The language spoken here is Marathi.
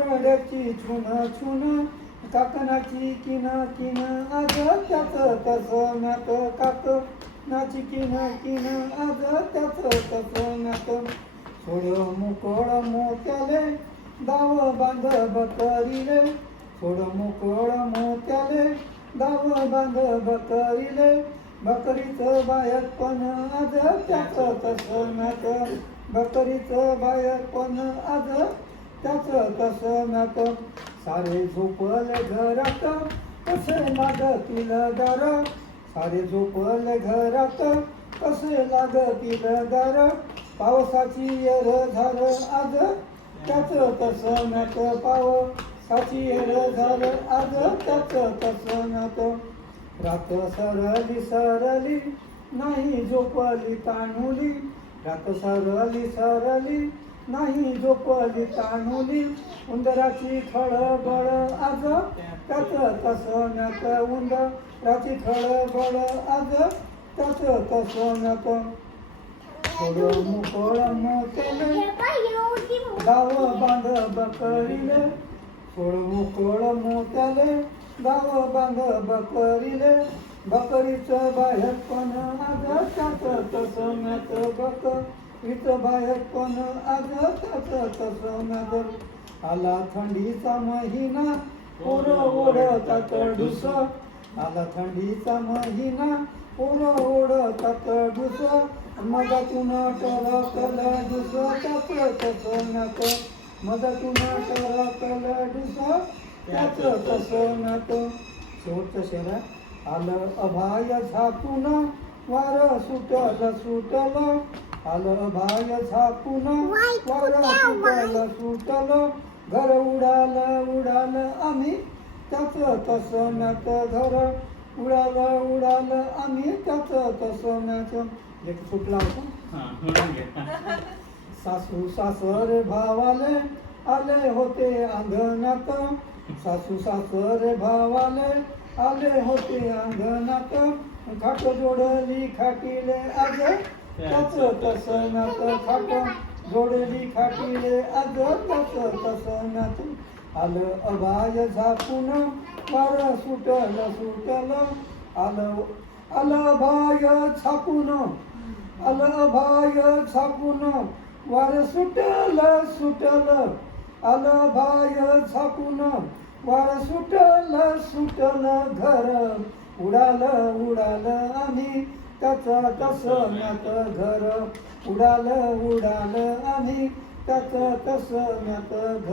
कोरड्याची छुन छुन काकणाची किन किन आज त्याच तस म्यात काकणाची किन किन आज त्याच तस म्यात सोड मोकळ मोत्याले दाव बांध बकरीले सोड मोकळ मोत्याले दाव बांध बकरीले बकरीचं बाहेर पण आज त्याच तस म्यात बकरीचं बाहेर पण आज त्याच तस म्यात सारे झोपले घरात कसे लागतील दार सारे झोपले घरात कसे लागतील दार पावसाची येर झार आज त्याच तस म्यात पावसाची येर झार आज त्याच तस म्यात रात सरली सरली नाही झोपली तानुली रात सरली सरली नाही झोपली तानुली उंदराची खळबळ आज त्याच तस म्यात उंदराची खळबळ आज त्याच तस म्यात सोड मोकळ मोत्याले दाव बांध बकरीले सोड मोकळ मोत्याले दाव बांध बकरीले बकरीचं बाहेर पण आज त्याच तस म्यात बकरीचं बाहेर पण आज त्याच तस म्यात आला थंडीचा महिना पोर ओढतात ढुस आला थंडीचा महिना पोर ओढतात ढुस मधातून टरकल ढुस त्याच तस म्यात मधातून टरकल ढुस त्याच तस म्यात शेवटचं शेर आहे आलं अभाय झाकून वार सुटल सुटल आलं अभाय झाकून वार सुटल सुटल घर उडाल उडाल आम्ही त्याच तस म्यात घर उडाल उडाल आम्ही त्याच तस म्यात एक सुटला होता सासू सासरे भावाले आले होते अंगणात सासू सासरे भावाले आले होते अंगणात खाट जोडली खाटीले आज त्याच तस म्यात खाट जोडली खाटीले आज त्याच तस म्यात आलं अभाय झाकून वार सुटल सुटल आलं भाय झाकून आलं भाय झाकून वार सुटल सुटल आलं भाय झाकून वार सुटल सुटल घर उडाल उडाल आम्ही त्याच तस म्यात घर उडाल उडाल आम्ही त्याच तस म्यात घर